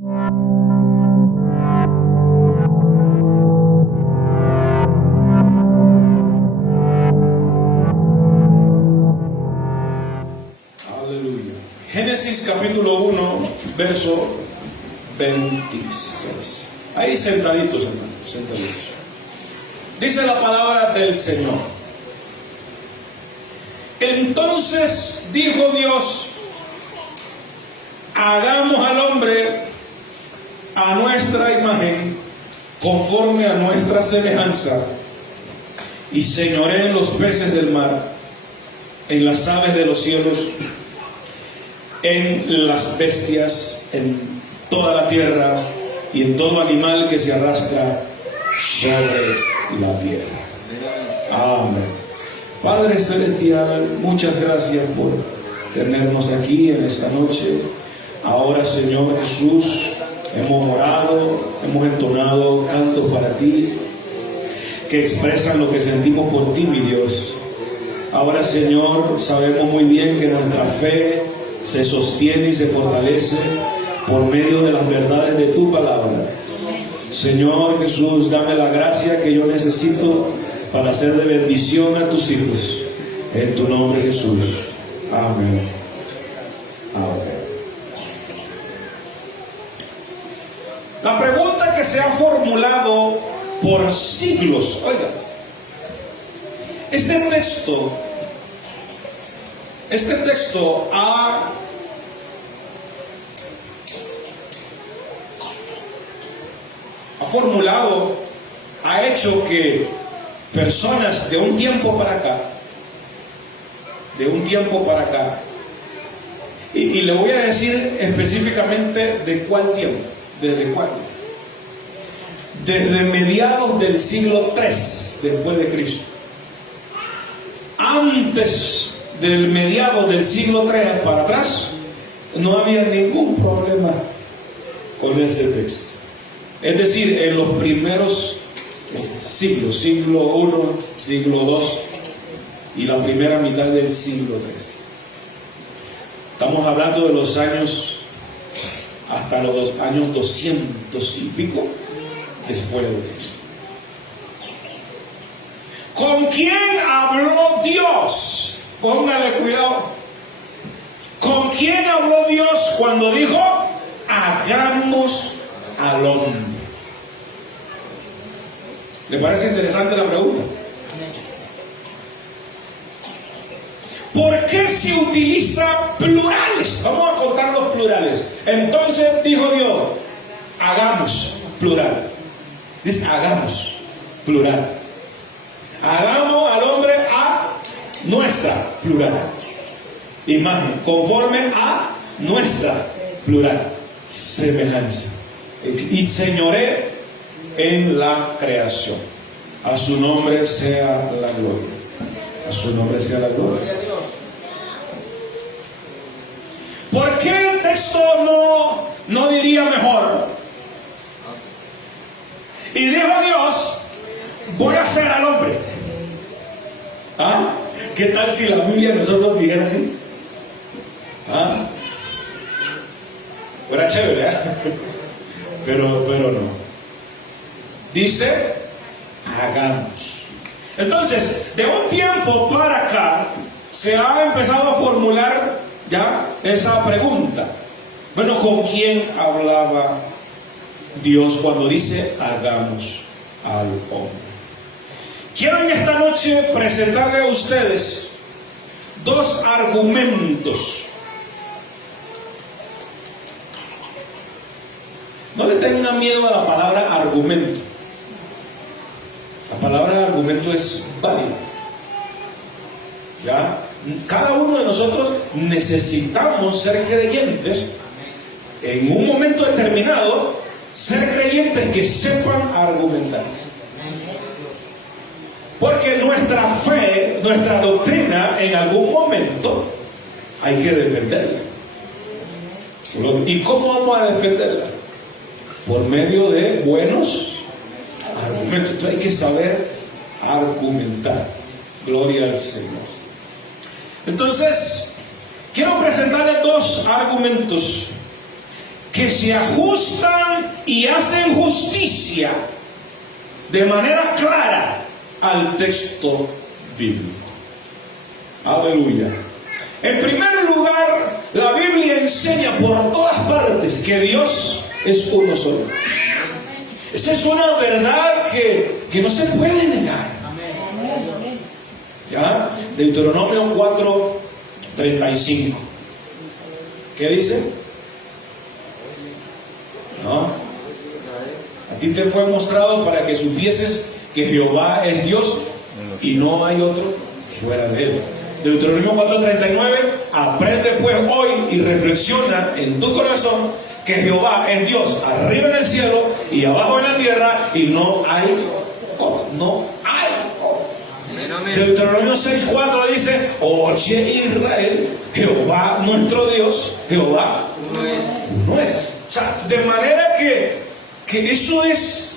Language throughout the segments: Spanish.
Aleluya. Génesis capítulo 1, verso 26. Ahí sentaditos, hermanos, sentaditos. Dice la palabra del Señor. Entonces dijo Dios: hagamos al hombre a nuestra imagen, conforme a nuestra semejanza, y señoree en los peces del mar, en las aves de los cielos, en las bestias, en toda la tierra y en todo animal que se arrastra sobre la tierra. Amén. Padre celestial, muchas gracias por tenernos aquí en esta noche. Ahora, Señor Jesús, hemos orado, hemos entonado cantos para ti que expresan lo que sentimos por ti, mi Dios. Ahora, Señor, sabemos muy bien que nuestra fe se sostiene y se fortalece por medio de las verdades de tu palabra. Señor Jesús, dame la gracia que yo necesito para ser de bendición a tus hijos. En tu nombre, Jesús. Amén. Amén. La pregunta que se ha formulado por siglos, oiga, este texto ha formulado, ha hecho que personas de un tiempo para acá, y le voy a decir específicamente de cuál tiempo, desde cuándo. Desde mediados del siglo III después de Cristo. Antes del mediado del siglo III para atrás, no había ningún problema con ese texto. Es decir, en los primeros siglos, siglo I, siglo II y la primera mitad del siglo III. Estamos hablando de los años, hasta los años 200 y pico después de Cristo. ¿Con quién habló Dios? Póngale cuidado. ¿Con quién habló Dios cuando dijo: hagamos al hombre? ¿Le parece interesante la pregunta? ¿Por qué se utiliza plurales? Vamos a contar los plurales. Entonces dijo Dios: hagamos, plural. Dice hagamos, plural. Hagamos al hombre a nuestra, plural, imagen, conforme a nuestra, plural, semejanza, y señoree en la creación. A su nombre sea la gloria. A su nombre sea la gloria. ¿Por qué el texto no diría mejor? Y dijo Dios: voy a hacer al hombre. ¿Ah? ¿Qué tal si la Biblia de nosotros dijera así? ¿Ah? Fuera chévere, ¿eh? Pero no. Dice: hagamos. Entonces, de un tiempo para acá se ha empezado a formular ya esa pregunta. Bueno, ¿con quién hablaba Dios cuando dice hagamos al hombre? Quiero en esta noche presentarle a ustedes dos argumentos. No le tengan miedo a la palabra argumento. La palabra argumento es válida. ¿Ya? Cada uno de nosotros necesitamos ser creyentes en un momento determinado, ser creyentes que sepan argumentar. Porque nuestra fe, nuestra doctrina, en algún momento hay que defenderla. ¿Y cómo vamos a defenderla? Por medio de buenos argumentos. Entonces hay que saber argumentar. Gloria al Señor. Entonces, quiero presentarles dos argumentos que se ajustan y hacen justicia de manera clara al texto bíblico. Aleluya. En primer lugar, la Biblia enseña por todas partes que Dios es uno solo. Esa es una verdad que no se puede negar. ¿Ya? Deuteronomio 4:35. ¿Qué dice? ¿No? A ti te fue mostrado para que supieses que Jehová es Dios y no hay otro fuera de él. Deuteronomio 4:39. Aprende pues hoy y reflexiona en tu corazón que Jehová es Dios arriba en el cielo y abajo en la tierra, y no hay otro. No hay otro. Deuteronomio 6:4 dice: oye Israel, Jehová nuestro Dios, Jehová uno es. O sea, de manera que eso es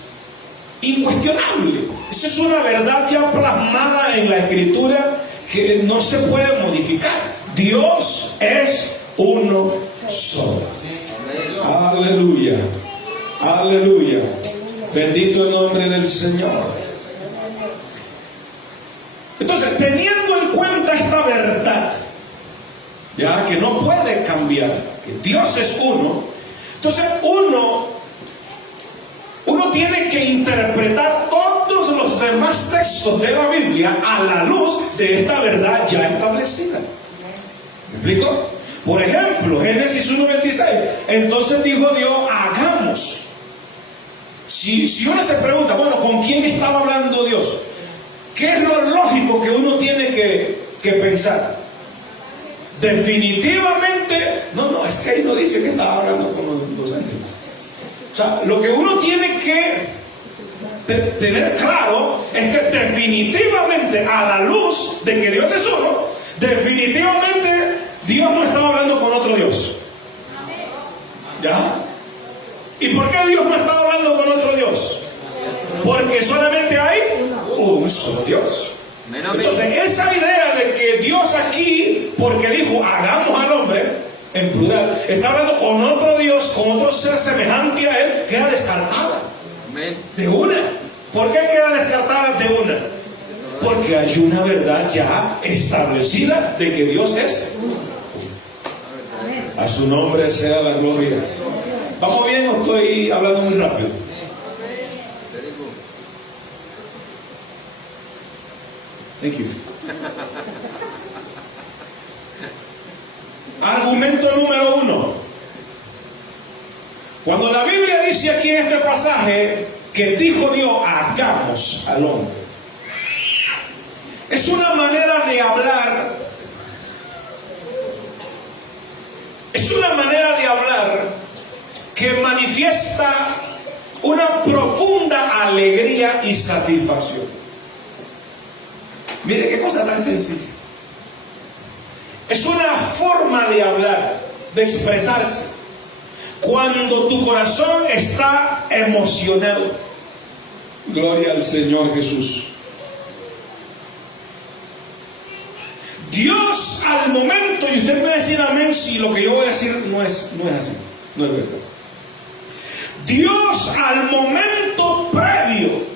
incuestionable. Eso es una verdad ya plasmada en la Escritura que no se puede modificar. Dios es uno solo. Aleluya. Aleluya. Bendito el nombre del Señor. Entonces, teniendo en cuenta esta verdad, ya que no puede cambiar, que Dios es uno, entonces uno tiene que interpretar todos los demás textos de la Biblia a la luz de esta verdad ya establecida. ¿Me explico? Por ejemplo, Génesis 1:26. Entonces dijo Dios: hagamos. Si uno se pregunta, bueno, ¿con quién estaba hablando Dios? ¿Qué es lo lógico que uno tiene que pensar? Definitivamente, no, es que ahí no dice que estaba hablando con los ángeles. O sea, lo que uno tiene que tener claro es que definitivamente, a la luz de que Dios es uno, definitivamente Dios no estaba hablando con otro Dios. ¿Ya? ¿Y por qué Dios no estaba hablando con otro Dios? Porque solamente hay un solo Dios. Entonces, esa idea de que Dios aquí, porque dijo hagamos al hombre, en plural, está hablando con otro Dios, con otro ser semejante a él, queda descartada. De una. ¿Por qué queda descartada de una? Porque hay una verdad ya establecida de que Dios es. A su nombre sea la gloria. ¿Vamos bien o estoy hablando muy rápido? Thank you. Argumento número 1. Cuando la Biblia dice aquí en este pasaje que dijo Dios hagamos al hombre, es una manera de hablar. Es una manera de hablar que manifiesta una profunda alegría y satisfacción. Mire qué cosa tan sencilla. Es una forma de hablar, de expresarse, cuando tu corazón está emocionado. Gloria al Señor Jesús. Dios al momento, y usted me va a decir amén si lo que yo voy a decir no es así, no es verdad. Dios al momento previo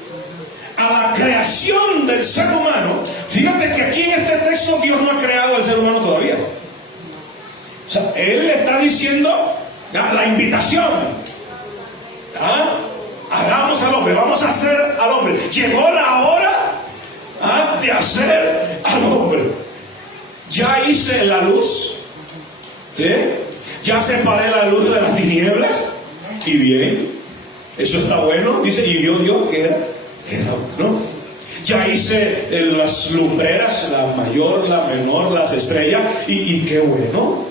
a la creación del ser humano, fíjate que aquí en este texto Dios no ha creado al ser humano todavía. O sea, Él le está diciendo la invitación. Hagamos al hombre, vamos a hacer al hombre. Llegó la hora de hacer al hombre. Ya hice la luz, ¿sí? Ya separé la luz de las tinieblas. Y bien, eso está bueno. Dice, y vio Dios que era bueno. Ya hice las lumbreras, la mayor, la menor, las estrellas. Y qué bueno.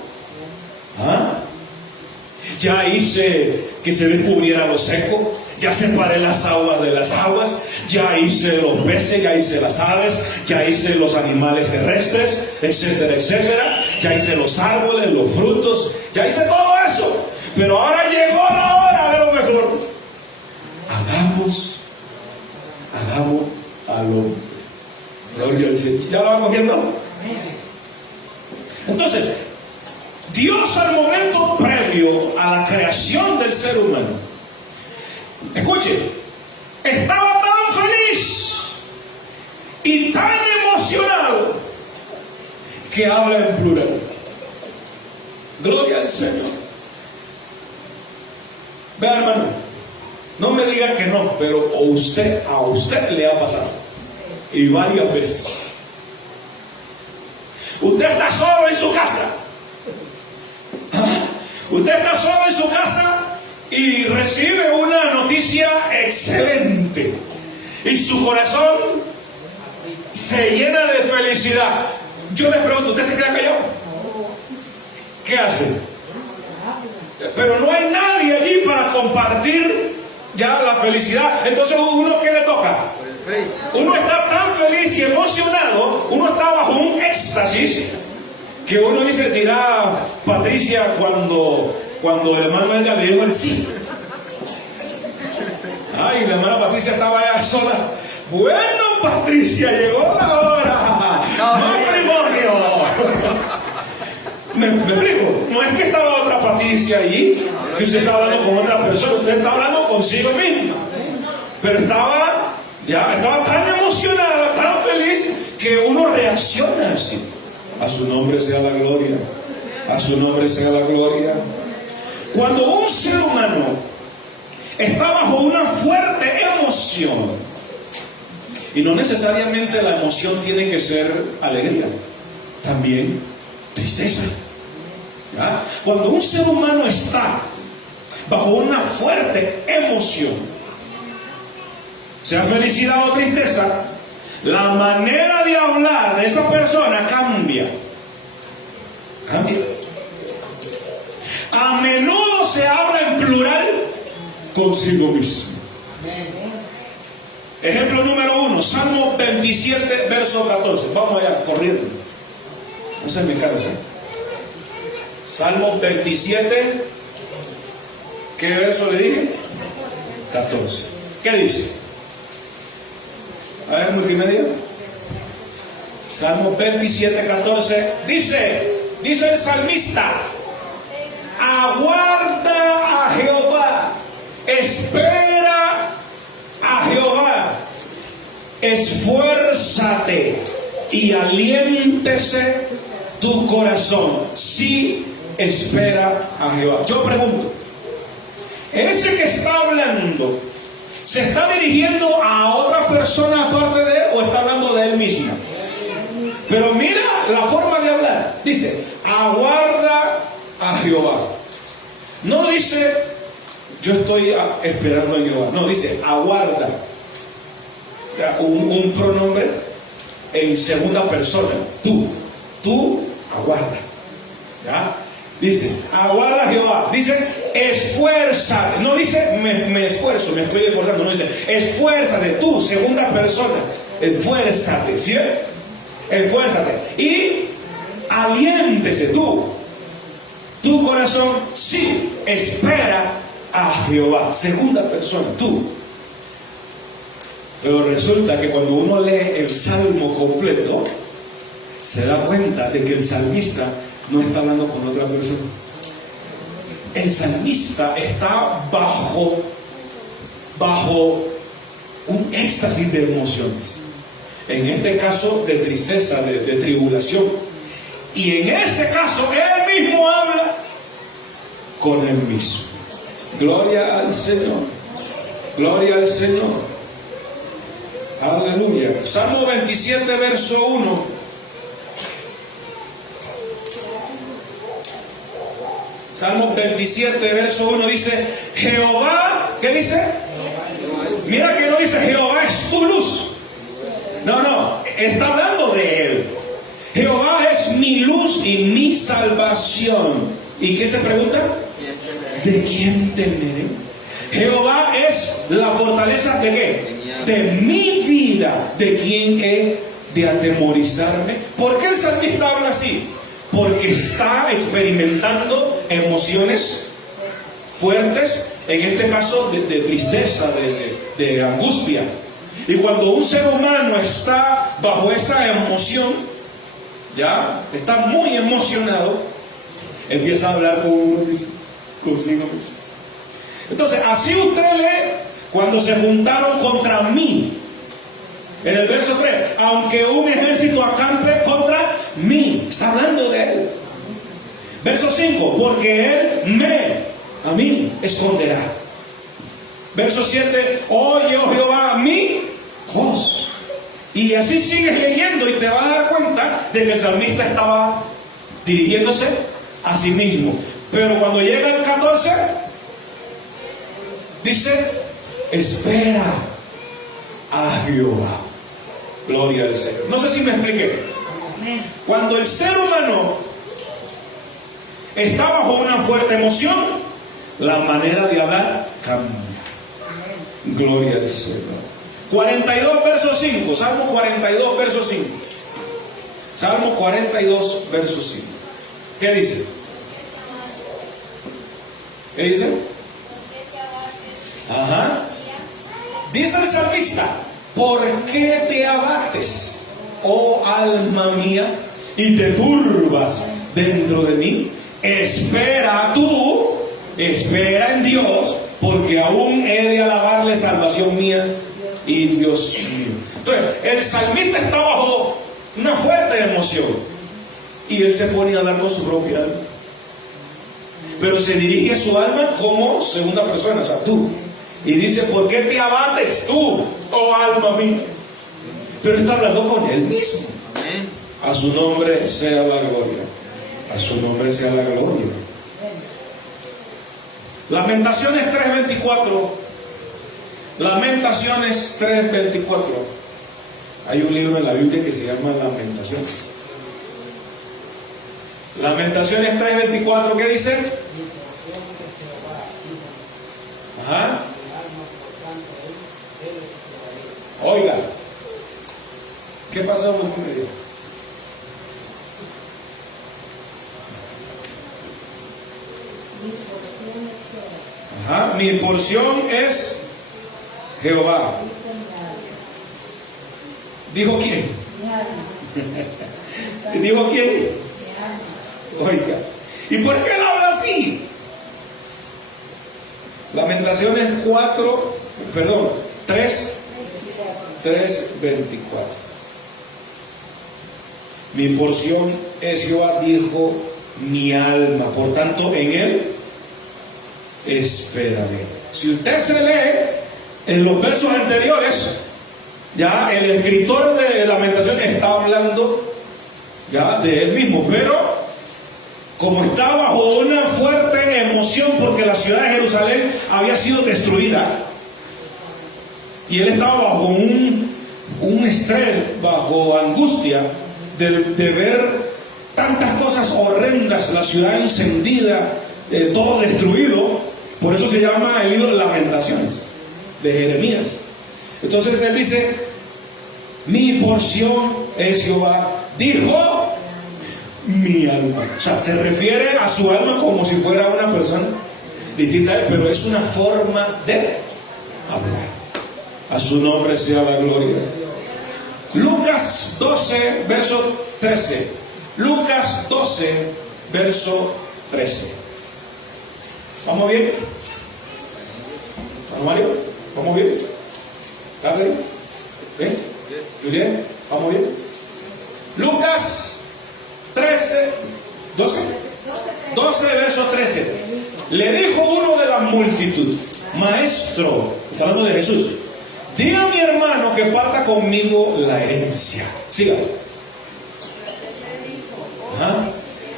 Ya hice que se descubriera lo seco. Ya separé las aguas de las aguas. Ya hice los peces, ya hice las aves. Ya hice los animales terrestres, etcétera, etcétera. Ya hice los árboles, los frutos. Ya hice todo eso. Pero ahora llegó la hora de lo mejor. Hagamos al hombre. Gloria al Señor. ¿Ya lo van cogiendo? Entonces, Dios al momento previo previo a la creación del ser humano, escuche, estaba tan feliz y tan emocionado que habla en plural. Gloria al Señor. Vea, hermano, no me diga que no, pero a usted le ha pasado, y varias veces. Usted está solo en su casa. Usted está solo en su casa y recibe una noticia excelente y su corazón se llena de felicidad. Yo les pregunto, ¿usted se queda callado? ¿Qué hace? Pero no hay nadie allí para compartir ya la felicidad. Entonces, ¿uno qué le toca? Uno está tan feliz y emocionado, uno está bajo un éxtasis, que uno dice, dirá Patricia cuando el hermano Edgar le dijo el sí. Ay, la hermana Patricia estaba allá sola. Bueno, Patricia, llegó la hora. ¡Matrimonio! ¿Me explico? No es que estaba otra Patricia allí, que usted estaba hablando con otra persona, usted está hablando consigo mismo. Pero estaba tan emocionada, tan feliz, que uno reacciona así. A su nombre sea la gloria. A su nombre sea la gloria. Cuando un ser humano está bajo una fuerte emoción, y no necesariamente la emoción tiene que ser alegría, también tristeza. ¿Ya? Cuando un ser humano está bajo una fuerte emoción, sea felicidad o tristeza, la manera de hablar de esa persona cambia. A menudo se habla en plural consigo mismo. Ejemplo número 1, Salmo 27, verso 14. Vamos allá, corriendo. No se me cansa. Salmo 27, ¿qué verso le dije? 14. ¿Qué dice? A ver, multimedia. Salmo 27, 14. Dice el salmista: aguarda a Jehová, espera a Jehová, esfuérzate y aliéntese tu corazón, si espera a Jehová. Yo pregunto, ese que está hablando, ¿se está dirigiendo a otra persona aparte de él o está hablando de él mismo? Pero mira la forma de hablar. Dice, aguarda a Jehová. No dice, yo estoy esperando a Jehová. No, dice, aguarda. Un pronombre en segunda persona. Tú aguarda. ¿Ya? Dice, aguarda a Jehová. Dice, esfuérzate. No dice, me esfuerzo, me estoy esforzando. No dice, esfuérzate tú, segunda persona. Esfuérzate, ¿sí? Esfuérzate. Y aliéntese tú. Tu corazón, sí, espera a Jehová. Segunda persona, tú. Pero resulta que cuando uno lee el salmo completo, se da cuenta de que el salmista no está hablando con otra persona. El salmista está bajo un éxtasis de emociones. En este caso de tristeza, de tribulación. Y en ese caso él mismo habla con él mismo. Gloria al Señor. Gloria al Señor. Aleluya. Salmo 27, verso 1. Salmo 27, verso 1 dice, Jehová, ¿qué dice? Mira que no dice Jehová es tu luz. No, está hablando de él. Jehová es mi luz y mi salvación. ¿Y qué se pregunta? ¿De quién temeré? Jehová es la fortaleza de qué? De mi vida. ¿De quién he de atemorizarme? ¿Por qué el salmista habla así? Porque está experimentando emociones fuertes, en este caso de tristeza, de angustia. Y cuando un ser humano está bajo esa emoción, ya está muy emocionado, empieza a hablar con uno, dice, consigo mismo. Entonces, así usted lee cuando se juntaron contra mí. En el verso 3, aunque un ejército acampe contra mí. Está hablando de él. Verso 5, porque él a mí esconderá. Verso 7, oye, oh Jehová, mi voz. Y así sigues leyendo y te vas a dar cuenta de que el salmista estaba dirigiéndose a sí mismo. Pero cuando llega el 14, dice, espera a Jehová. Gloria al Señor. No sé si me expliqué. Cuando el ser humano está bajo una fuerte emoción, la manera de hablar cambia. Gloria al Señor. 42 verso 5. Salmo 42 verso 5. Salmo 42 verso 5. ¿Qué dice? ¿Qué dice? Ajá. Dice el salmista, ¿por qué te abates, oh alma mía, y te turbas dentro de mí? Espera en Dios, porque aún he de alabarle, salvación mía y Dios mío. Entonces, el salmista está bajo una fuerte emoción y él se pone a hablar con su propia alma, pero se dirige a su alma como segunda persona, o sea, tú. Y dice, ¿por qué te abates tú, oh alma mía? Pero está hablando con él mismo. A su nombre sea la gloria. A su nombre sea la gloria. Lamentaciones 3:24. Lamentaciones 3:24. Hay un libro en la Biblia que se llama Lamentaciones. Lamentaciones 3:24, ¿qué dice? Ajá. Oiga, ¿qué pasó con tu medio? Ajá, mi porción es Jehová. ¿Dijo quién? ¿Dijo quién? Oiga, ¿y por qué él habla así? Lamentaciones 3:24. Mi porción es Jehová, dijo mi alma, por tanto en él esperaré. Si usted se lee en los versos anteriores, ya el escritor de Lamentaciones está hablando ya de él mismo, pero como está bajo una fuerte emoción porque la ciudad de Jerusalén había sido destruida y él estaba bajo un estrés, bajo angustia de ver tantas cosas horrendas, la ciudad encendida, todo destruido. Por eso se llama el libro de Lamentaciones de Jeremías. Entonces él dice, mi porción es Jehová, dijo mi alma. O sea, se refiere a su alma como si fuera una persona distinta a él, pero es una forma de hablar. A su nombre sea la gloria. Lucas 12, verso 13. Lucas 12, verso 13. ¿Vamos bien? ¿Vamos, Mario? ¿Vamos bien? ¿Catherine? ¿Bien? ¿Julián? ¿Vamos bien? Lucas 12, verso 13. Le dijo uno de la multitud, maestro, está hablando de Jesús, di a mi hermano que parta conmigo la herencia. Siga.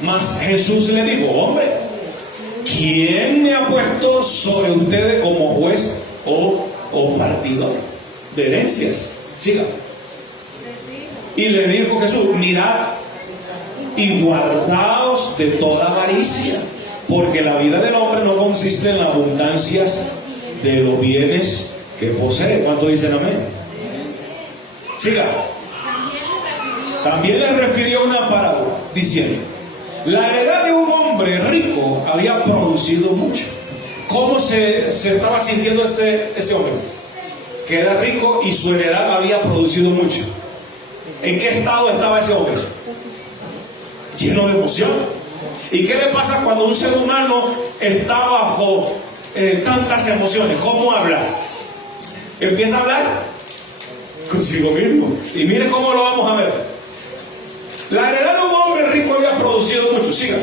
Mas Jesús le dijo, hombre, ¿quién me ha puesto sobre ustedes como juez o partidor de herencias? Siga. Y le dijo Jesús, mirad y guardaos de toda avaricia, porque la vida del hombre no consiste en las abundancias de los bienes que posee. ¿Cuánto dicen amén? Siga. También le refirió una parábola diciendo, la heredad de un hombre rico había producido mucho. ¿Cómo se estaba sintiendo ese hombre? Que era rico y su heredad había producido mucho. ¿En qué estado estaba ese hombre? Lleno de emoción. ¿Y qué le pasa cuando un ser humano está bajo tantas emociones? ¿Cómo habla? Empieza a hablar consigo mismo. Y mire cómo lo vamos a ver. La heredad de un hombre rico había producido mucho. Siga.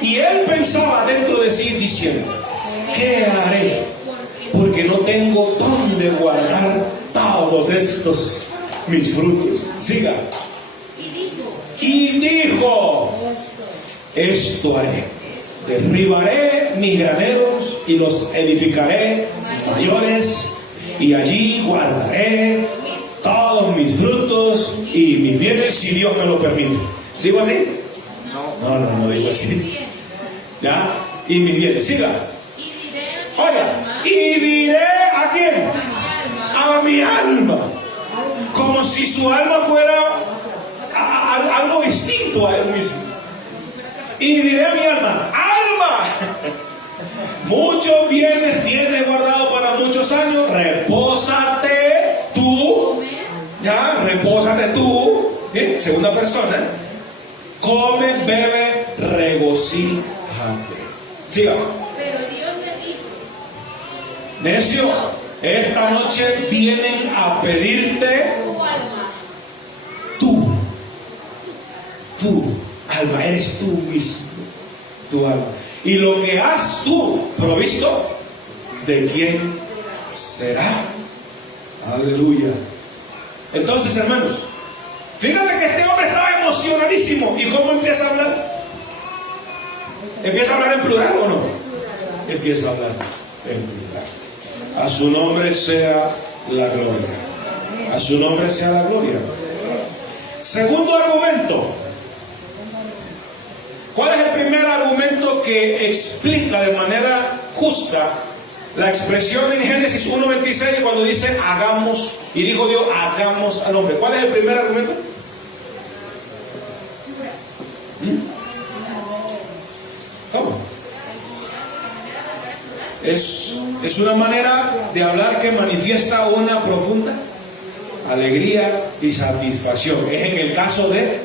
Y él pensaba dentro de sí diciendo: ¿qué haré? Porque no tengo dónde guardar todos estos mis frutos. Siga. Y dijo: esto haré. Derribaré mis graneros y los edificaré mayores, y allí guardaré todos mis frutos y mis bienes, si Dios me lo permite. ¿Digo así? No digo así. ¿Ya? Y mis bienes. Siga. Oiga, y diré ¿a quién? A mi alma. Como si su alma fuera algo distinto a él mismo. Y diré a mi alma: alma, muchos bienes tienes guardado para muchos años, repósate tú. Ya, repósate tú. Bien, segunda persona. Come, bebe, regocíjate. Siga. Pero Dios me dijo: necio, esta noche vienen a pedirte tú, alma, eres tú mismo, tu alma. Y lo que has tú provisto, ¿de quién será? Aleluya. Entonces, hermanos, fíjate que este hombre estaba emocionadísimo. ¿Y cómo empieza a hablar? ¿Empieza a hablar en plural o no? Empieza a hablar en plural. A su nombre sea la gloria. A su nombre sea la gloria. Segundo argumento. ¿Cuál es el primer argumento que explica de manera justa la expresión en Génesis 1:26 cuando dice hagamos, y dijo Dios hagamos al hombre? ¿Cuál es el primer argumento? ¿Cómo? Es una manera de hablar que manifiesta una profunda alegría y satisfacción. Es en el caso de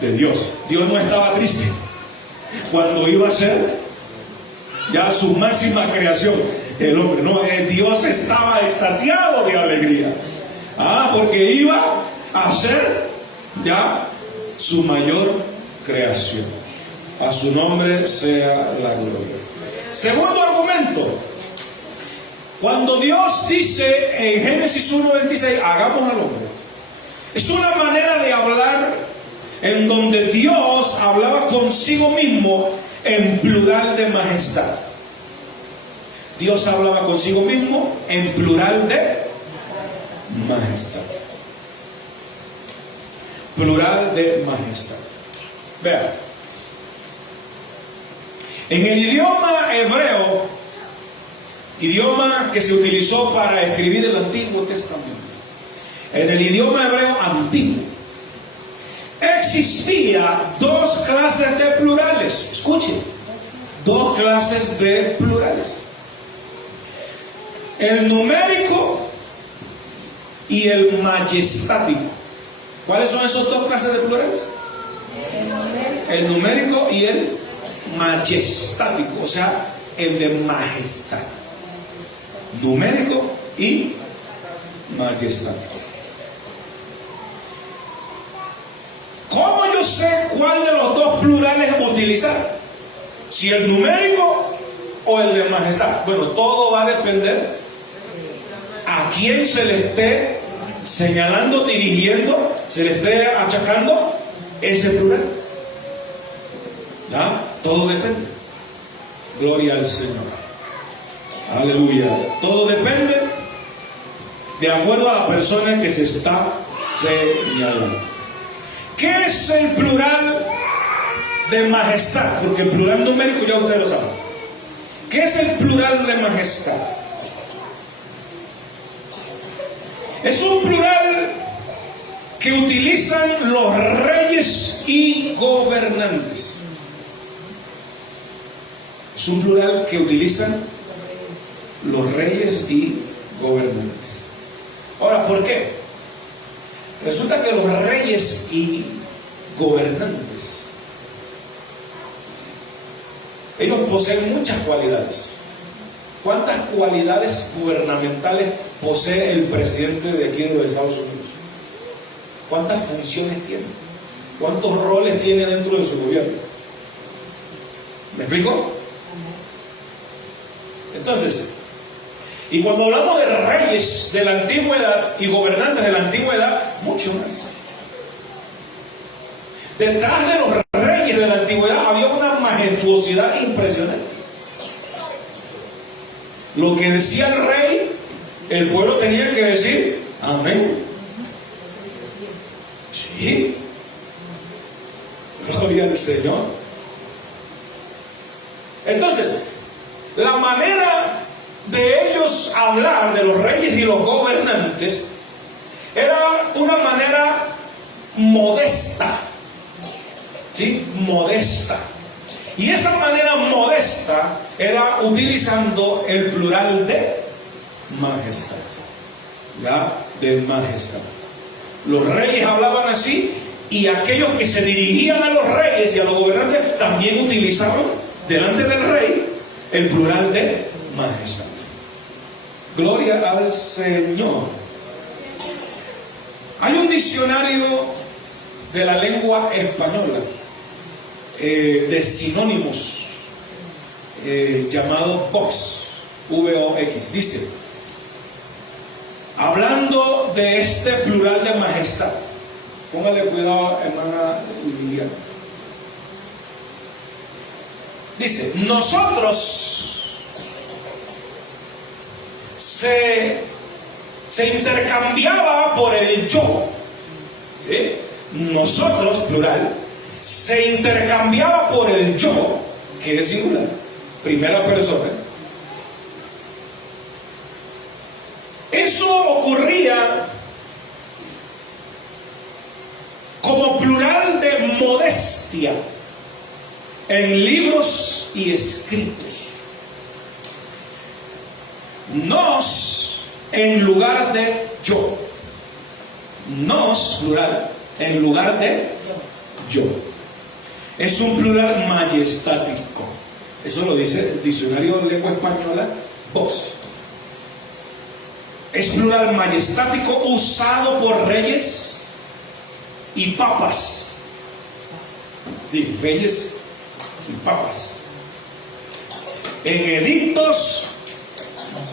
Dios. Dios no estaba triste cuando iba a ser ya su máxima creación, el hombre. No, Dios estaba extasiado de alegría. Porque iba a ser ya su mayor creación. A su nombre sea la gloria. Segundo argumento. Cuando Dios dice en Génesis 1:26 hagamos al hombre, es una manera de hablar en donde Dios hablaba consigo mismo en plural de majestad. Dios hablaba consigo mismo en plural de majestad. Plural de majestad. Vean. En el idioma hebreo, idioma que se utilizó para escribir el Antiguo Testamento, en el idioma hebreo antiguo, existía dos clases de plurales. Escuchen, dos clases de plurales: el numérico y el majestático. ¿Cuáles son esas dos clases de plurales? El numérico y el majestático, o sea, el de majestad. Numérico y majestático. ¿Cómo yo sé cuál de los dos plurales utilizar? Si el numérico o el de majestad. Bueno, todo va a depender a quién se le esté señalando, dirigiendo, se le esté achacando ese plural. ¿Ya? Todo depende. Gloria al Señor. Aleluya. Todo depende de acuerdo a la persona que se está señalando. ¿Qué es el plural de majestad? Porque el plural numérico ya ustedes lo saben. ¿Qué es el plural de majestad? Es un plural que utilizan los reyes y gobernantes. Es un plural que utilizan los reyes y gobernantes. Ahora, ¿por qué? Resulta que los reyes y gobernantes Ellos poseen muchas cualidades. ¿Cuántas cualidades gubernamentales posee el presidente de aquí de los Estados Unidos? ¿Cuántas funciones tiene? ¿Cuántos roles tiene dentro de su gobierno? ¿Me explico? Entonces, y cuando hablamos de reyes de la antigüedad y gobernantes de la antigüedad, mucho más. Detrás de los reyes de la antigüedad había una majestuosidad impresionante. Lo que decía el rey, el pueblo tenía que decir amén. Sí. Gloria al Señor. Entonces, la manera de ellos hablar, de los reyes y los gobernantes, era una manera modesta. ¿Sí? Modesta. Y esa manera modesta era utilizando el plural de majestad. ¿Ya? De majestad. Los reyes hablaban así, y aquellos que se dirigían a los reyes y a los gobernantes también utilizaban delante del rey el plural de majestad. Gloria al Señor. Hay un diccionario de la lengua española de sinónimos llamado Vox, V-O-X. Dice, hablando de este plural de majestad, póngale cuidado, hermana Liliana. Dice, nosotros se intercambiaba por el yo. ¿Sí? Nosotros, plural, se intercambiaba por el yo, que es singular, primera persona. Eso ocurría como plural de modestia en libros y escritos. Nos en lugar de yo. Nos, plural, en lugar de yo. Es un plural majestático. Eso lo dice el diccionario de lengua española, Vox. Es plural majestático usado por reyes y papas. Sí, reyes y papas. En edictos,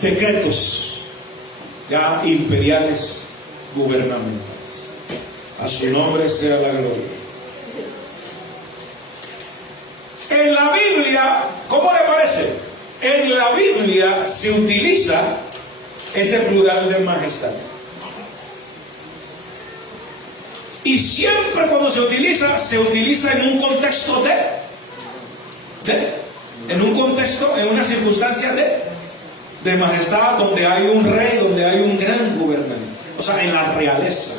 decretos, ya imperiales, gubernamentales. A su nombre sea la gloria. En la Biblia, ¿cómo le parece? En la Biblia se utiliza ese plural de majestad. Y siempre cuando se utiliza en un contexto en un contexto, en una circunstancia de majestad, donde hay un rey, donde hay un gran gobernante. O sea, en la realeza.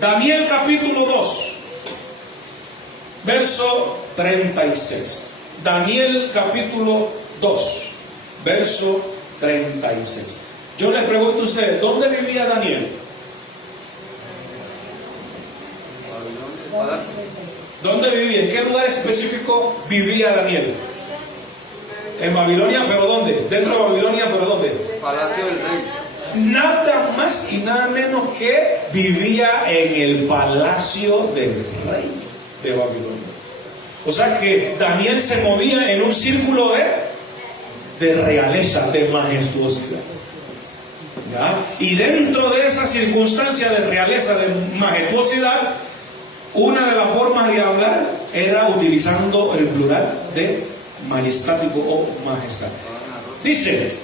Daniel capítulo 2, verso 36. Daniel capítulo 2, verso 36. Yo les pregunto a ustedes, ¿dónde vivía Daniel? ¿Dónde vivía? ¿En qué lugar específico vivía Daniel? En Babilonia, ¿pero dónde? Dentro de Babilonia, ¿pero dónde? Palacio del Rey. Nada más y nada menos que vivía en el palacio del rey de Babilonia. O sea que Daniel se movía en un círculo de realeza, de majestuosidad. ¿Ya? Y dentro de esa circunstancia de realeza, de majestuosidad, una de las formas de hablar era utilizando el plural de majestático o majestad. Dice,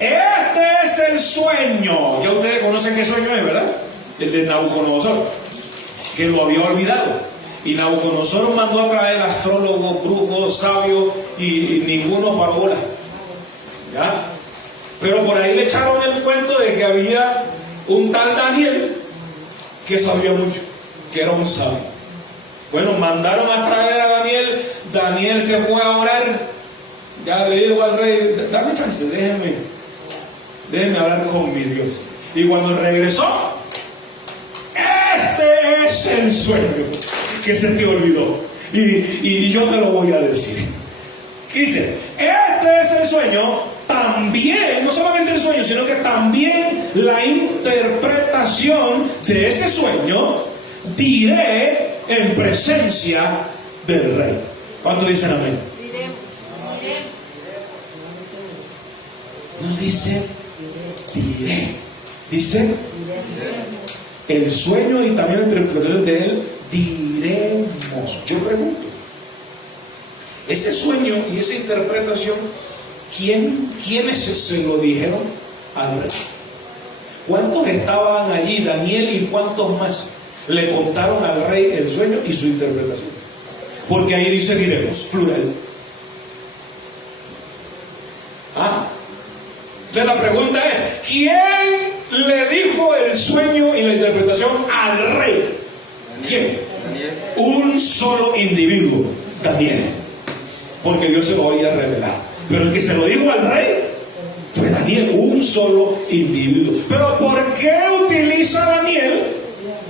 este es el sueño. Ya ustedes conocen qué sueño es, ¿verdad? El de Nabucodonosor, que lo había olvidado. Y Nabucodonosor mandó a traer astrólogos, brujos, sabios, y ninguno paró bola. ¿Ya? Pero por ahí le echaron el cuento de que había un tal Daniel que sabía mucho, que era un sabio. Bueno, mandaron a traer a Daniel. Daniel se fue a orar. Ya le dijo al rey, dame chance, déjeme hablar con mi Dios. Y cuando regresó, este es el sueño que se te olvidó. Y yo te lo voy a decir. Dice, este es el sueño, también, no solamente el sueño, sino que también la interpretación de ese sueño diré en presencia del rey. ¿Cuántos dicen amén? No dice diré, dice el sueño y también la interpretación de él diremos. Yo pregunto, ese sueño y esa interpretación, ¿quiénes se lo dijeron al rey? ¿Cuántos estaban allí, Daniel, y cuántos más le contaron al rey el sueño y su interpretación? Porque ahí dice diremos, plural. Entonces la pregunta es, ¿quién le dijo el sueño y la interpretación al rey? ¿Quién? Daniel. Un solo individuo, Daniel. Porque Dios se lo había revelado. Pero el que se lo dijo al rey fue Daniel, un solo individuo. Pero ¿por qué utiliza Daniel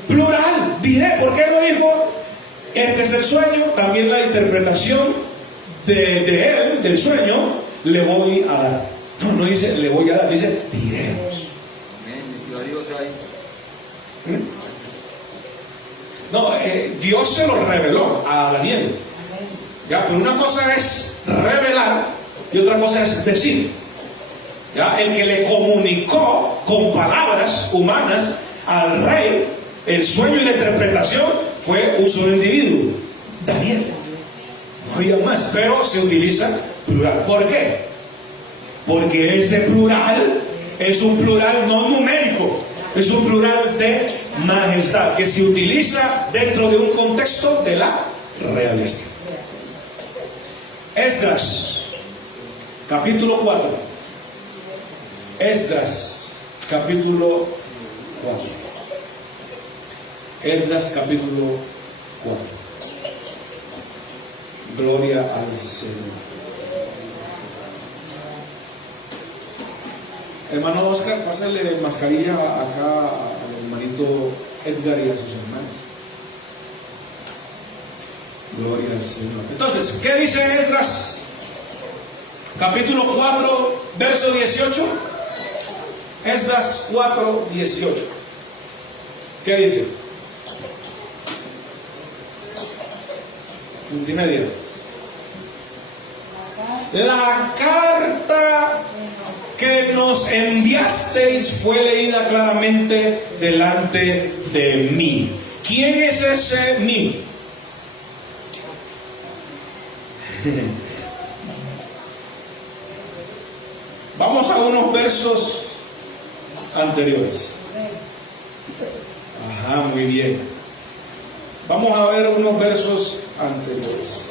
plural? Diré, ¿por qué no dijo este es el sueño? También la interpretación de él, del sueño, le voy a dar. No dice le voy a dar, dice diremos. No, Dios se lo reveló a Daniel. Ya, pero una cosa es revelar y otra cosa es decir. Ya, el que le comunicó con palabras humanas al rey el sueño y la interpretación fue un solo individuo, Daniel. No había más, pero se utiliza plural. ¿Por qué? Porque ese plural es un plural no numérico, es un plural de majestad que se utiliza dentro de un contexto de la realeza. Esdras, capítulo 4. Esdras, capítulo 4. Esdras, capítulo 4. Gloria al Señor. Hermano Oscar, pásale mascarilla acá al hermanito Edgar y a sus hermanos. Gloria al Señor. Entonces, ¿qué dice Esdras? Capítulo 4, verso 18. Esdras 4, 18. ¿Qué dice? Multimedia. La carta que nos enviasteis fue leída claramente delante de mí. ¿Quién es ese mí? Vamos a unos versos anteriores. Ajá, muy bien. Vamos a ver unos versos anteriores.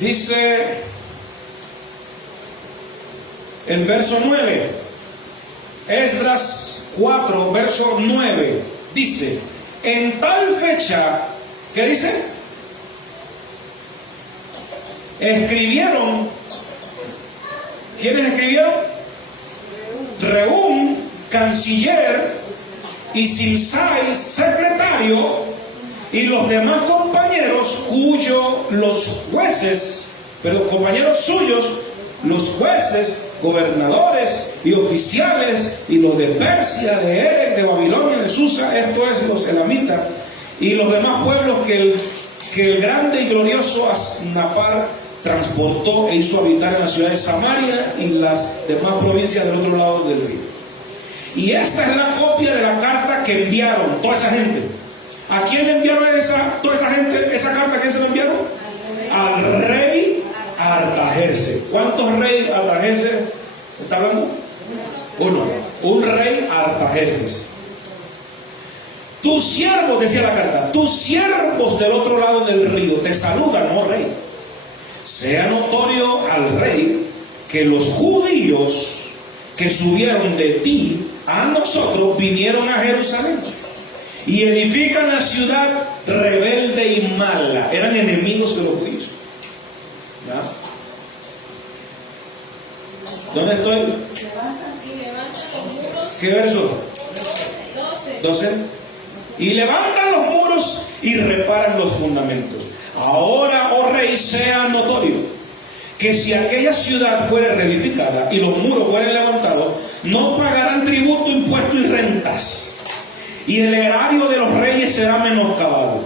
Dice el verso 9, Esdras 4, verso 9, dice, en tal fecha, ¿qué dice? Escribieron, ¿quiénes escribieron? Rehum, canciller, y Silsai, secretario, y los demás compañeros los jueces, pero compañeros suyos, los jueces, gobernadores y oficiales, y los de Persia, de Erech, de Babilonia, de Susa, esto es los elamitas, y los demás pueblos que el grande y glorioso Asnapar transportó e hizo habitar en la ciudad de Samaria y las demás provincias del otro lado del río. Y esta es la copia de la carta que enviaron toda esa gente. ¿A quién enviaron toda esa gente esa carta? ¿A quién se la enviaron? Al rey Artajerjes. ¿Cuántos reyes Artajerjes está hablando? Uno. Un rey Artajerjes. Tus siervos, decía la carta, tus siervos del otro lado del río te saludan, oh rey. Sea notorio al rey que los judíos que subieron de ti a nosotros vinieron a Jerusalén y edifican la ciudad rebelde y mala. Eran enemigos de los judíos. ¿Ya? ¿Dónde estoy? Y levantan los muros. ¿Qué verso? 12. 12. y levantan los muros y reparan los fundamentos. Ahora, oh rey, sea notorio que si aquella ciudad fuera reedificada y los muros fueran levantados, no pagarán tributo, impuestos y rentas, y el erario de los reyes será menoscabado.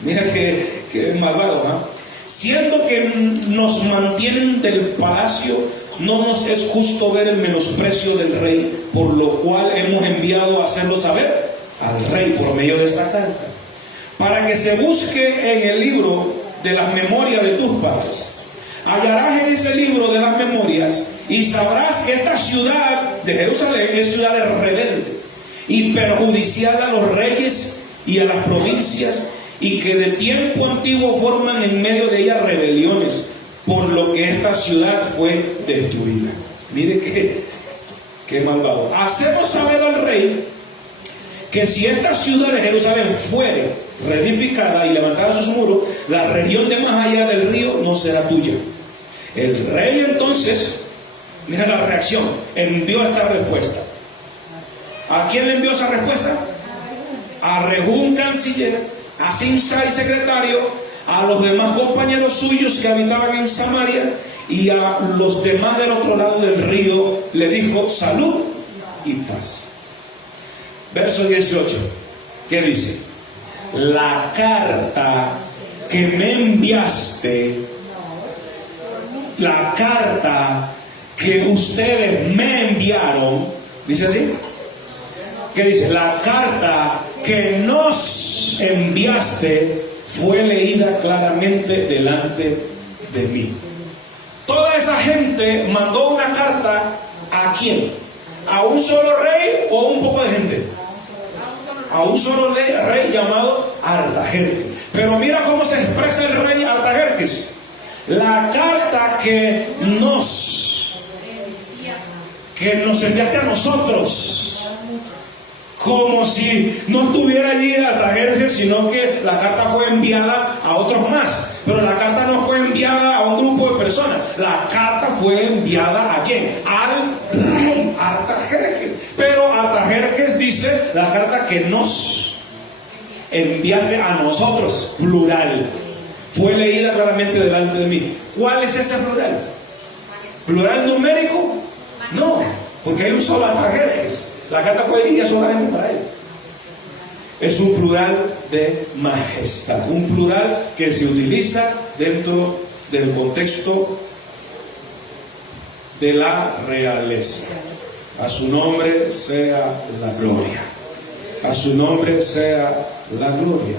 Mira que malvado, ¿no? Siendo que nos mantienen del palacio, no nos es justo ver el menosprecio del rey, por lo cual hemos enviado a hacerlo saber al rey por medio de esta carta, para que se busque en el libro de las memorias de tus padres. Hallarás en ese libro de las memorias y sabrás que esta ciudad de Jerusalén es ciudad rebelde y perjudicial a los reyes y a las provincias, y que de tiempo antiguo forman en medio de ella rebeliones, por lo que esta ciudad fue destruida. Mire qué malvado. Hacemos saber al rey que si esta ciudad de Jerusalén fuere reedificada y levantada sus muros, la región de más allá del río no será tuya. El rey entonces, mira la reacción, envió esta respuesta. ¿A quién le envió esa respuesta? A Rehum, canciller, a Simsai, secretario, a los demás compañeros suyos que habitaban en Samaria, y a los demás del otro lado del río le dijo: salud y paz. Verso 18, ¿qué dice? La carta que me enviaste, la carta que ustedes me enviaron, ¿dice así? ¿Qué dice? La carta que nos enviaste fue leída claramente delante de mí. Toda esa gente mandó una carta, ¿a quién? ¿A un solo rey o a un poco de gente? A un solo rey llamado Artajerjes. Pero mira cómo se expresa el rey Artajerjes. La carta que nos enviaste a nosotros. Como si no estuviera allí Artajerjes, sino que la carta fue enviada a otros más. Pero la carta no fue enviada a un grupo de personas. La carta fue enviada ¿a quién? Al rey Artajerjes. Pero Artajerjes dice: la carta que nos enviaste a nosotros, plural, fue leída claramente delante de mí. ¿Cuál es ese plural? ¿Plural numérico? No, porque hay un solo Artajerjes. La carta fue dirigida solamente para él. Es un plural de majestad, un plural que se utiliza dentro del contexto de la realeza. A su nombre sea la gloria. A su nombre sea la gloria.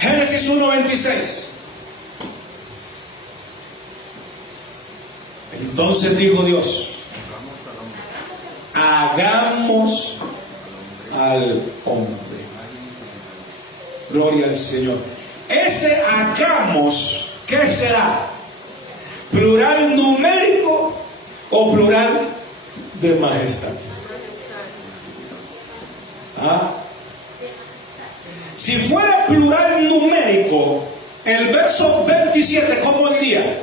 Génesis 1:26. Entonces dijo Dios: hagamos al hombre. Gloria al Señor. Ese hagamos, ¿qué será? ¿Plural numérico o plural de majestad? ¿Ah? Si fuera plural numérico, el verso 27, ¿cómo diría?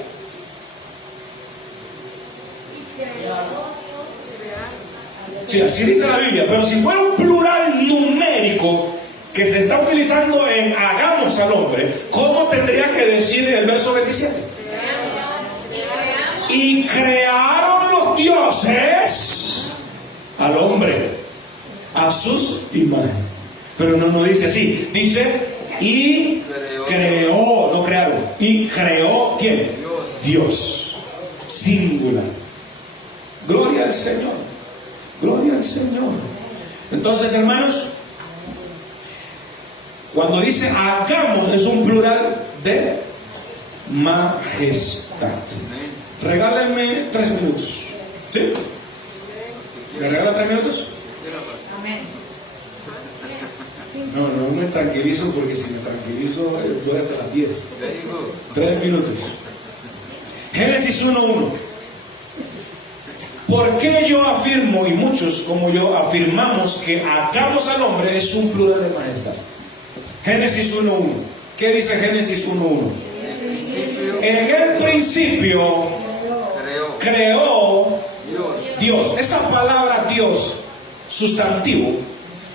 Sí, así dice la Biblia. Pero si fuera un plural numérico que se está utilizando en hagamos al hombre, ¿cómo tendría que decir en el verso 27? Y crearon los dioses al hombre a sus imágenes. Pero no dice así, dice y creó, no crearon. Y creó ¿quién? Dios. Singular. Gloria al Señor. Gloria al Señor. Entonces, hermanos, cuando dice hagamos, es un plural de majestad. Regálenme 3 minutos. ¿Sí? ¿Me regala 3 minutos? No me tranquilizo, porque si me tranquilizo voy hasta las 10. 3 minutos. Génesis 1:1. ¿Por qué yo afirmo, y muchos como yo afirmamos, que hagamos al hombre es un plural de majestad? Génesis 1:1. ¿Qué dice Génesis 1:1? En el principio creó Dios. Esa palabra Dios, sustantivo,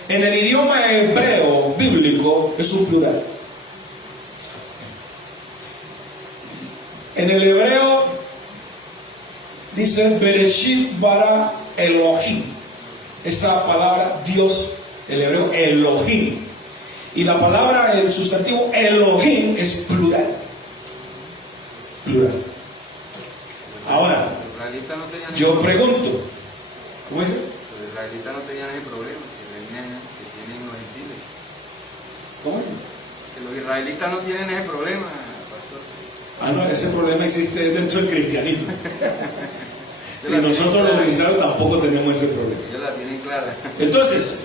en el idioma hebreo bíblico es un plural. En el hebreo dice Bereshit bara Elohim. Esa palabra Dios, el hebreo Elohim. Y la palabra, el sustantivo Elohim es plural. Plural. Ahora, yo pregunto, ¿cómo dice? Los israelitas no tenían ese problema que tienen los gentiles. ¿Cómo es? Que los israelitas no tienen ese problema, pastor. Ah, no, ese problema existe dentro del cristianismo. Y nosotros los cristianos tampoco tenemos ese problema. Ellos la tienen clara. Entonces,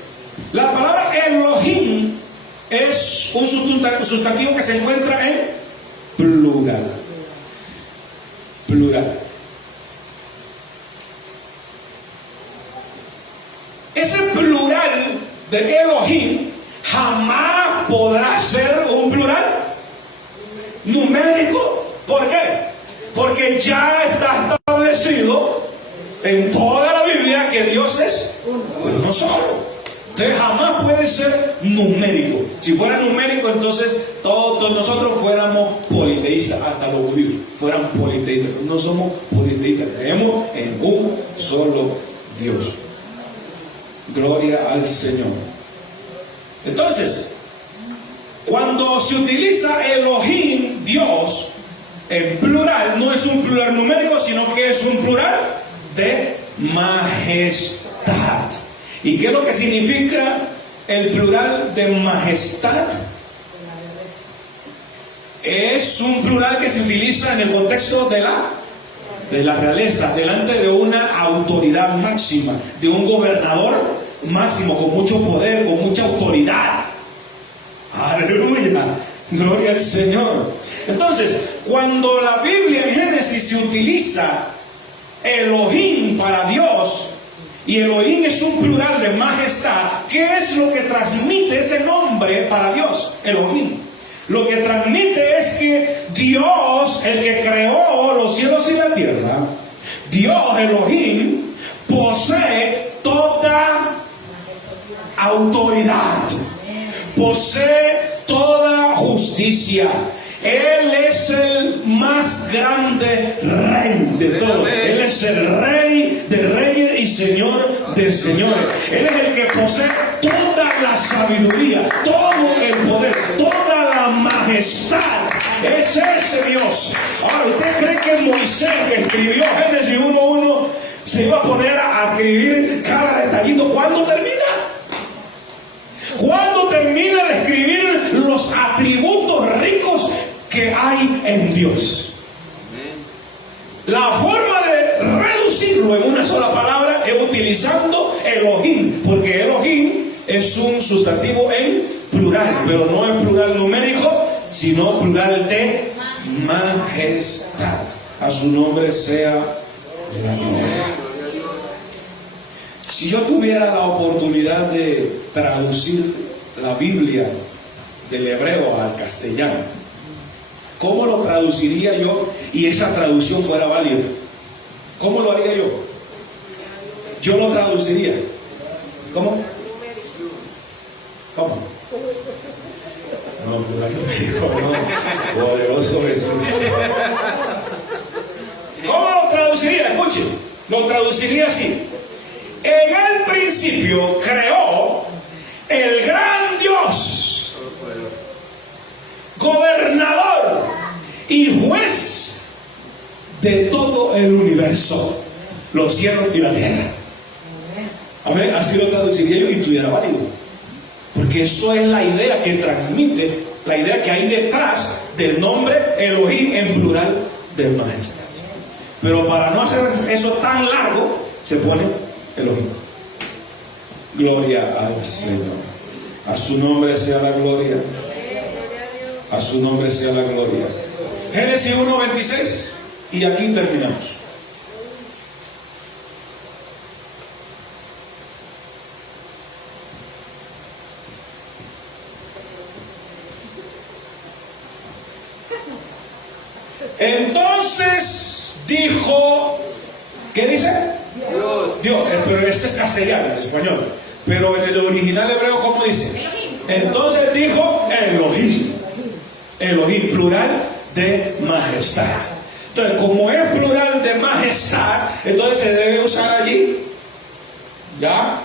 la palabra Elohim es un sustantivo que se encuentra en plural. Plural. Ese plural de Elohim jamás podrá ser un plural numérico. ¿Por qué? Porque ya está establecido en toda la Biblia que Dios es uno solo. Entonces jamás puede ser numérico. Si fuera numérico, entonces todos nosotros fuéramos politeístas, hasta los judíos fueran politeístas. No somos politeístas, creemos en un solo Dios. Gloria al Señor. Entonces, cuando se utiliza Elohim, Dios, en plural, no es un plural numérico, sino que es un plural de majestad. ¿Y qué es lo que significa el plural de majestad? Es un plural que se utiliza en el contexto de la realeza, delante de una autoridad máxima, de un gobernador máximo, con mucho poder, con mucha autoridad. Aleluya, gloria al Señor. Entonces, cuando la Biblia en Génesis se utiliza Elohim para Dios, y Elohim es un plural de majestad, ¿qué es lo que transmite ese nombre para Dios? Elohim. Lo que transmite es que Dios, el que creó los cielos y la tierra, Dios Elohim, posee toda autoridad, posee toda justicia. Él es el más grande rey de todo. Él es el rey de reyes y señor de señores. Él es el que posee toda la sabiduría, todo el poder, toda la majestad. Es ese Dios. Ahora, ¿usted cree que Moisés, que escribió Génesis 1:1, se iba a poner a escribir cada detallito? ¿Cuándo termina? ¿Cuándo termina de escribir los atributos ricos que hay en Dios? La forma de reducirlo en una sola palabra es utilizando Elohim, porque Elohim es un sustantivo en plural, pero no en plural numérico, sino plural de majestad. A su nombre sea la gloria. Si yo tuviera la oportunidad de traducir la Biblia del hebreo al castellano, ¿cómo lo traduciría yo y esa traducción fuera válida? ¿Cómo lo haría yo? Yo lo traduciría. ¿Cómo? ¿Cómo? No, plural numérico, no. Poderoso Jesús. ¿Cómo lo traduciría? Escuchen, lo traduciría así. En el principio creó el gran Dios, gobernador y juez de todo el universo, los cielos y la tierra. Amén. Así lo traduciría yo y estuviera válido. Porque eso es la idea que transmite, la idea que hay detrás del nombre Elohim en plural de majestad. Pero para no hacer eso tan largo, se pone Elohim. Gloria al Señor. A su nombre sea la gloria. A su nombre sea la gloria. Génesis 1:26. Y aquí terminamos. Entonces dijo, ¿qué dice? Dios, pero este es castellano en español. Pero en el original hebreo, ¿cómo dice? Entonces dijo Elohim. Elohim, plural de majestad. Entonces, como es plural de majestad, entonces se debe usar allí, ¿ya?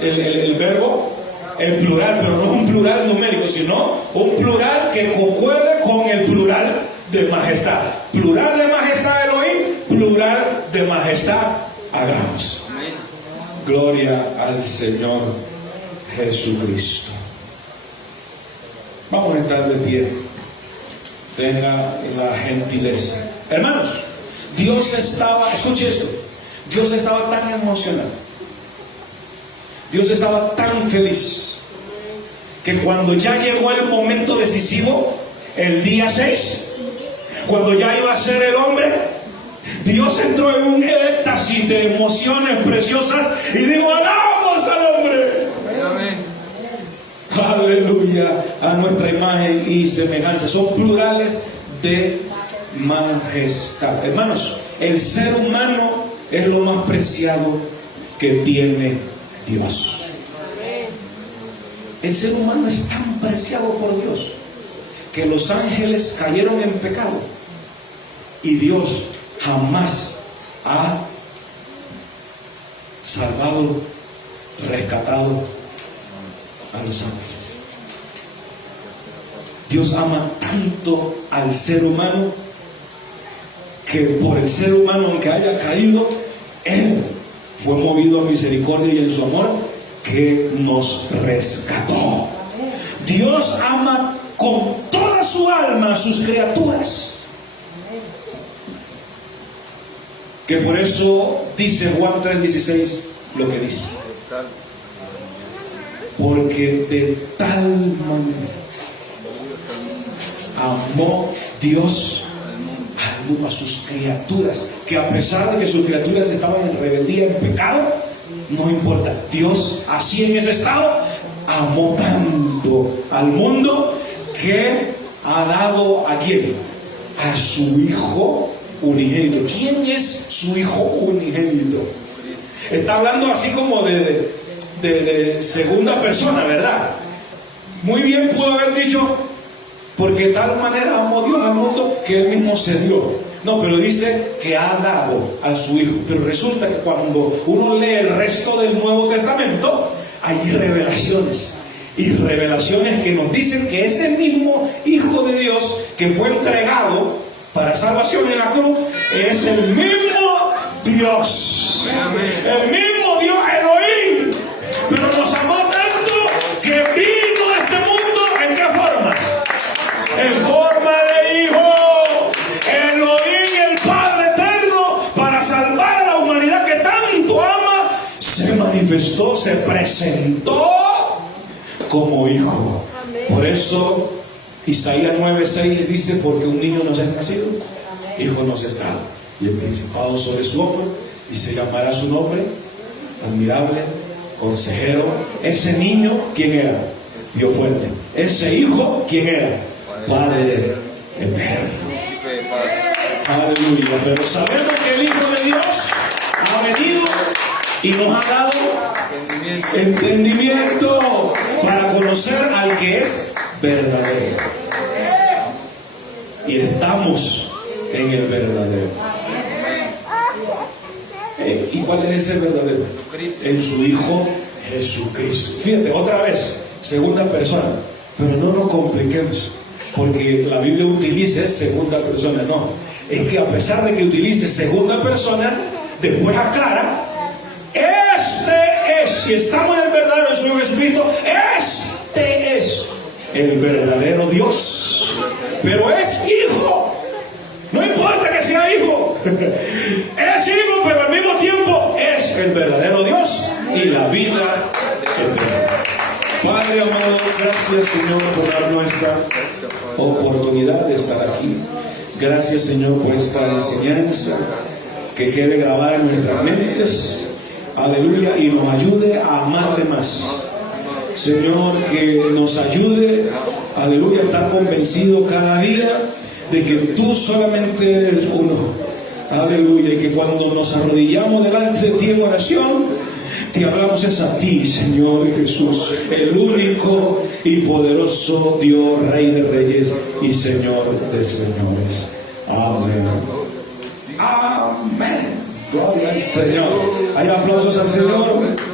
El verbo, el plural, pero no es un plural numérico, sino un plural que concuerde con el plural de majestad. Plural de majestad Elohim, plural de majestad hagamos. Gloria al Señor Jesucristo. Vamos a estar de pie. Tenga la gentileza. Hermanos, Dios estaba, escuche esto, Dios estaba tan emocionado, Dios estaba tan feliz, que cuando ya llegó el momento decisivo, el día 6, cuando ya iba a ser el hombre, Dios entró en un éxtasis de emociones preciosas y dijo: alabamos al hombre. Amén. Aleluya, a nuestra imagen y semejanza. Son plurales de majestad. Hermanos, el ser humano es lo más preciado que tiene Dios. El ser humano es tan preciado por Dios que los ángeles cayeron en pecado y Dios jamás ha salvado, rescatado a los ángeles. Dios ama tanto al ser humano que por el ser humano, aunque haya caído, Él fue movido a misericordia y en su amor que nos rescató. Dios ama con toda su alma a sus criaturas, que por eso dice Juan 3:16 lo que dice: porque de tal manera amó Dios al mundo, a sus criaturas, que a pesar de que sus criaturas estaban en rebeldía, en pecado, no importa, Dios así en ese estado amó tanto al mundo que ha dado ¿a quién? A su Hijo unigénito. ¿Quién es su Hijo unigénito? Está hablando así como de segunda persona, ¿verdad? Muy bien pudo haber dicho: porque de tal manera amó Dios al mundo que Él mismo se dio. No, pero dice que ha dado a su Hijo. Pero resulta que cuando uno lee el resto del Nuevo Testamento, hay revelaciones. Y revelaciones que nos dicen que ese mismo Hijo de Dios que fue entregado para salvación en la cruz es el mismo Dios. El mismo Dios Elohim. Pero nos amó tanto que vino a este mundo ¿en qué forma? En forma de Hijo. Elohim, el Padre eterno, para salvar a la humanidad que tanto ama, se manifestó, se presentó como Hijo. Por eso Isaías 9:6 dice: porque un niño nos es nacido, hijo nos es dado, y el principado sobre su hombro, y se llamará su nombre admirable, consejero. Ese niño, ¿quién era? Dios fuerte. Ese hijo, ¿quién era? Padre eterno. Aleluya. Pero sabemos que el Hijo de Dios ha venido y nos ha dado entendimiento para conocer al que es verdadero. Y estamos en el verdadero. ¿Y cuál es ese verdadero? En su Hijo Jesucristo. Fíjate, otra vez, segunda persona. Pero no nos compliquemos, porque la Biblia utiliza segunda persona. No, es que a pesar de que utilice segunda persona, después aclara: este es, si estamos en el verdadero en su Hijo Jesucristo, este es el verdadero Dios. Pero es Hijo. No importa que sea hijo. Es hijo, pero al mismo tiempo es el verdadero Dios y la vida eterna. Padre amado, gracias Señor por dar nuestra oportunidad de estar aquí. Gracias Señor por esta enseñanza que quede grabada en nuestras mentes. Aleluya, y nos ayude a amarle más. Señor, que nos ayude, aleluya, a estar convencido cada día de que tú solamente eres uno. Aleluya. Y que cuando nos arrodillamos delante de ti en oración, te hablamos es a ti, Señor Jesús, el único y poderoso Dios, Rey de Reyes y Señor de Señores. Amén. Amén. Gloria al Señor. ¿Hay aplausos al Señor?